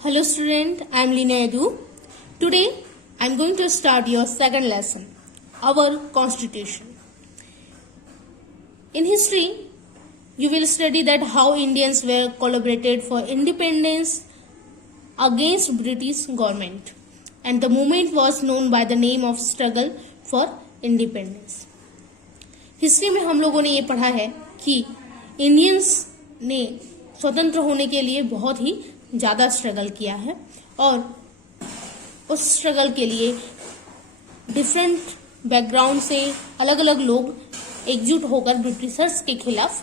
Hello student, I am Lina Edu. Today I am going to start your second lesson, our constitution. In history, you will study that how Indians were collaborated for independence against British government, and the movement was known by the name of struggle for independence. History में हम लोगों ने ये पढ़ा है कि Indians ने स्वतंत्र होने के लिए बहुत ही ज़्यादा स्ट्रगल किया है और उस स्ट्रगल के लिए डिफरेंट बैकग्राउंड से अलग अलग लोग एकजुट होकर ब्रिटिशर्स के खिलाफ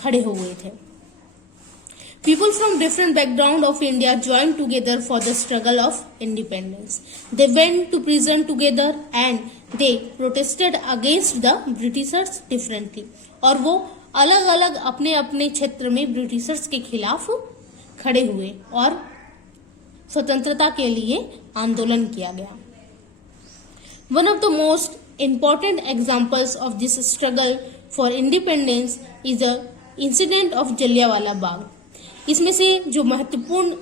खड़े हो गए थे. People from different background of India joined together for the struggle of independence. They went to prison together and they protested against the Britishers differently. और वो अलग अलग अपने अपने क्षेत्र में ब्रिटिशर्स के खिलाफ खड़े हुए और स्वतंत्रता के लिए आंदोलन किया गया. One of the most important examples of this struggle for independence is the incident of Jallianwala बाग. इसमें से जो महत्वपूर्ण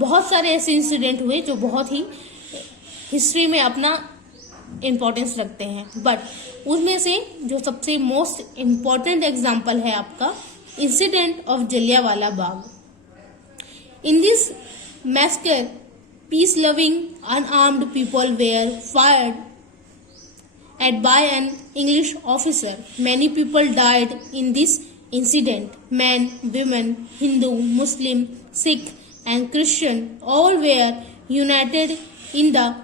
बहुत सारे ऐसे इंसिडेंट हुए जो बहुत ही हिस्ट्री में अपना इम्पोर्टेंस रखते हैं, बट उसमें से जो सबसे मोस्ट इम्पोर्टेंट एग्जाम्पल है आपका incident of Jallianwala Bagh. In this massacre peace loving unarmed people were fired at by an English officer. Many people died in this incident. Men, women, Hindu, Muslim, Sikh and Christian all were united in the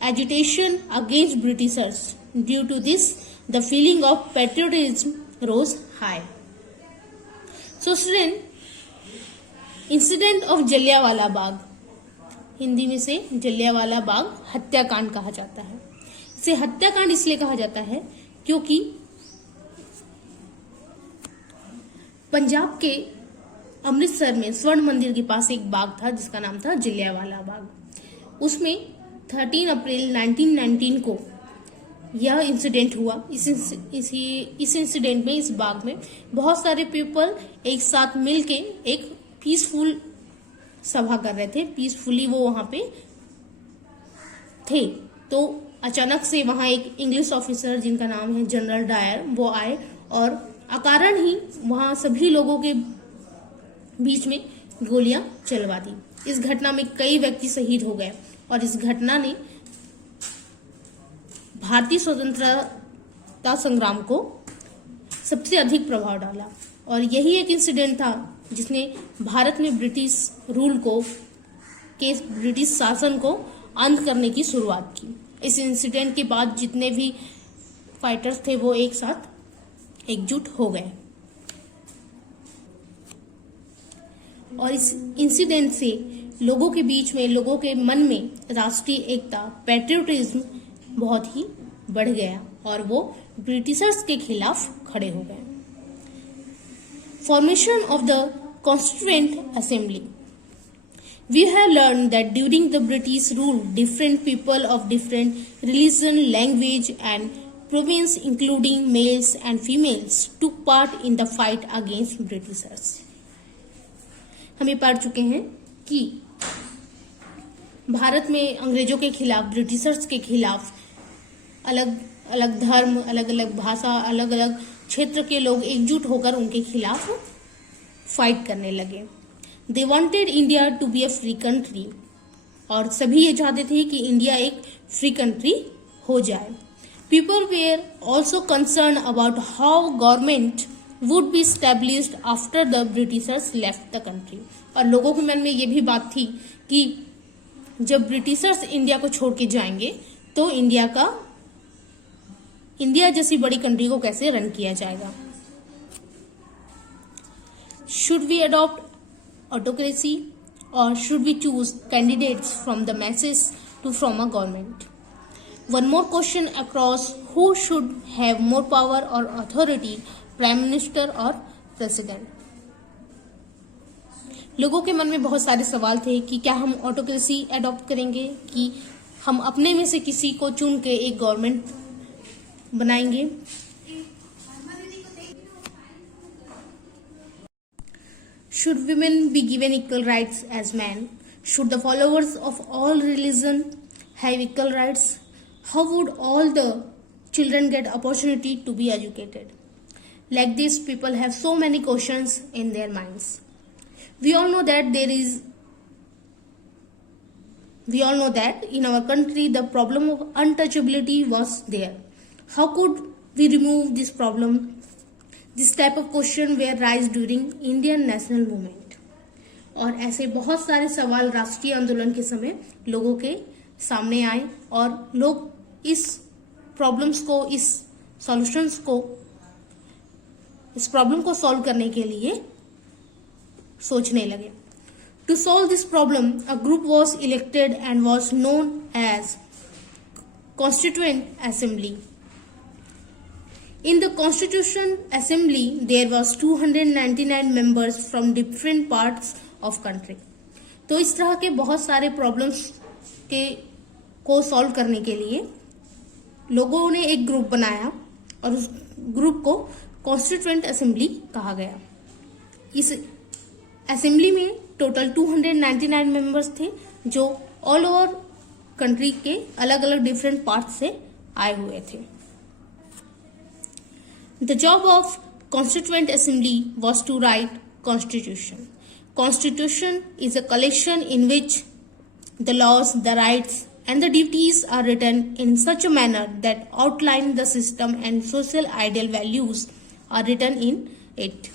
agitation against Britishers. Due to this, the feeling of patriotism rose high. So student, incident of Jallianwala Bagh, Hindi में से जलियांवाला बाग हत्याकांड कहा जाता है. इसे हत्याकांड इसलिए कहा जाता है क्योंकि पंजाब के अमृतसर में स्वर्ण मंदिर के पास एक बाग था जिसका नाम था जलियांवाला बाग. उसमें 13 अप्रैल 1919 को यह इंसिडेंट हुआ. इस इंसिडेंट में इस बाग में बहुत सारे पीपल एक साथ मिलके एक पीसफुल सभा कर रहे थे. पीसफुली वो वहां पे थे. तो अचानक से वहां एक इंग्लिश ऑफिसर जिनका नाम है जनरल डायर वो आए और अकारण ही वहां सभी लोगों के बीच में गोलियां चलवा दी. इस घटना में कई व्यक्ति शहीद हो गए और इस घटना ने भारतीय स्वतंत्रता संग्राम को सबसे अधिक प्रभाव डाला. और यही एक इंसिडेंट था जिसने भारत में ब्रिटिश रूल को ब्रिटिश शासन को अंत करने की शुरुआत की. इस इंसिडेंट के बाद जितने भी फाइटर्स थे वो एक साथ एकजुट हो गए और इस इंसिडेंट से लोगों के बीच में, लोगों के मन में राष्ट्रीय एकता, पैट्रियोटिज्म बहुत ही बढ़ गया और वो ब्रिटिशर्स के खिलाफ खड़े हो गए. Formation of the constituent assembly. We have learned that during the British rule, different people of different religion, language and province, including males and females, took part in the fight against Britishers. हम ये पढ़ चुके हैं कि भारत में अंग्रेजों के खिलाफ, ब्रिटिशर्स के खिलाफ अलग अलग धर्म, अलग अलग भाषा, अलग अलग क्षेत्र के लोग एकजुट होकर उनके खिलाफ फाइट करने लगे. They wanted India to be a free country. और सभी ये चाहते थे कि इंडिया एक फ्री कंट्री हो जाए. People were also concerned about how government would be established after the Britishers left the country. और लोगों के मन में ये भी बात थी कि जब ब्रिटिशर्स इंडिया को छोड़ के जाएंगे तो इंडिया जैसी बड़ी कंट्री को कैसे रन किया जाएगा. Should we adopt autocracy or should we choose candidates from the masses to form a government? One more question across: who should have more power or authority, prime minister or president? लोगों के मन में बहुत सारे सवाल थे कि क्या हम ऑटोक्रेसी अडॉप्ट करेंगे कि हम अपने में से किसी को चुन के एक गवर्नमेंट बनाएंगे. Should women be given equal rights as men? Should the followers of all religion have equal rights? How would all the children get opportunity to be educated? Like this, people have so many questions in their minds. We all know that in our country the problem of untouchability was there. How could we remove this problem? This type of question were raised during Indian national movement. और ऐसे बहुत सारे सवाल राष्ट्रीय आंदोलन के समय लोगों के सामने आए और लोग इस प्रॉब्लम्स को, इस प्रॉब्लम को सॉल्व करने के लिए सोचने लगे. To solve this problem, a group was elected and was known as Constituent Assembly. In the Constitution Assembly, there was 299 members from different parts of country. तो इस तरह के बहुत सारे प्रॉब्लम्स को सॉल्व करने के लिए लोगों ने एक ग्रुप बनाया और उस ग्रुप को कॉन्स्टिट्यूएंट असेंबली कहा गया. इस असेंबली में टोटल 299 मेंबर्स थे जो ऑल ओवर कंट्री के अलग अलग डिफरेंट पार्ट से आए हुए थे. The job of constituent assembly was to write constitution. Constitution is a collection in which the laws, the rights and the duties are written in such a manner that outline the system and social ideal values are written in it.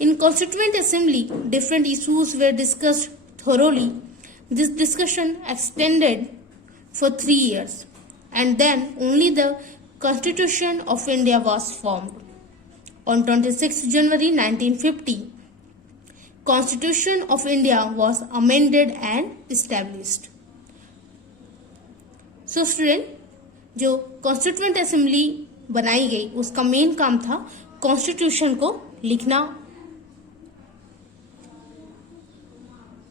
In Constituent Assembly, different issues were discussed thoroughly. This discussion extended for 3 years, and then only the Constitution of India was formed. On 26 January 1950, Constitution of India was amended and established. So student, जो constituent assembly बनाई गई उसका main काम था constitution को लिखना.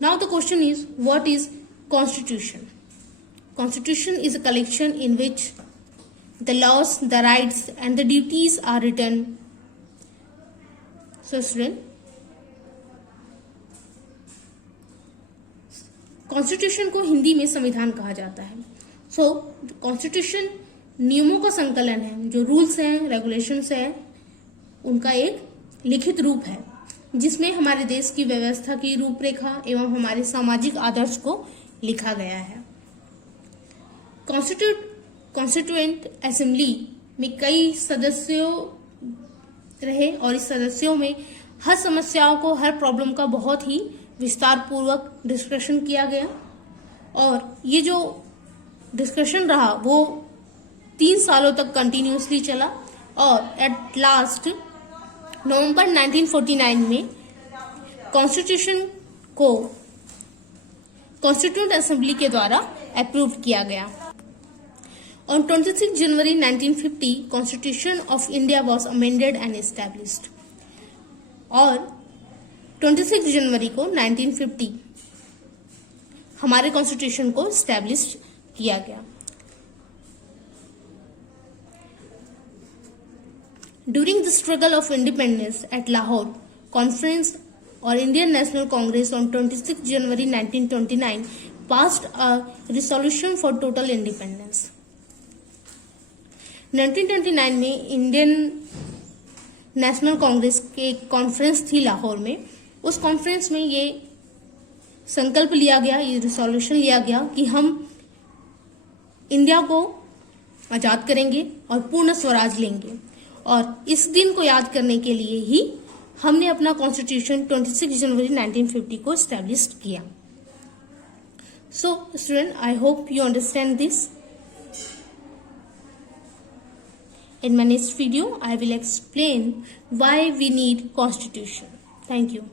Now the question is, what is constitution? Constitution is a collection in which the laws, the rights and the duties are written. So student, constitution को हिंदी में संविधान कहा जाता है. सो कॉन्स्टिट्यूशन नियमों का संकलन है, जो रूल्स हैं, रेगुलेशंस हैं, उनका एक लिखित रूप है जिसमें हमारे देश की व्यवस्था की रूपरेखा एवं हमारे सामाजिक आदर्श को लिखा गया है. कॉन्स्टिट्यूएंट असेंबली में कई सदस्यों रहे और इस सदस्यों में हर समस्याओं को, हर प्रॉब्लम का बहुत ही विस्तार पूर्वक डिस्कशन किया गया. और ये जो डिस्कशन रहा वो 3 सालों तक कंटिन्यूसली चला और एट लास्ट नवंबर 1949 में कॉन्स्टिट्यूशन को कॉन्स्टिट्यूएंट असेंबली के द्वारा अप्रूव किया गया. On 26 January 1950 constitution of India was amended and established. और 26 जनवरी को 1950 हमारे कॉन्स्टिट्यूशन को एस्टैब्लिश किया गया. During the struggle of independence at Lahore Conference or Indian National Congress on 26 January 1929 passed a resolution for total independence. 1929 में Indian national Congress के एक conference थी लाहौर में. उस कॉन्फ्रेंस में ये संकल्प लिया गया, ये रिसोल्यूशन लिया गया कि हम इंडिया को आजाद करेंगे और पूर्ण स्वराज लेंगे. और इस दिन को याद करने के लिए ही हमने अपना कॉन्स्टिट्यूशन 26 जनवरी 1950 को एस्टैब्लिश किया. So student, I hope you understand this. In my next video, I will explain why we need constitution. Thank you.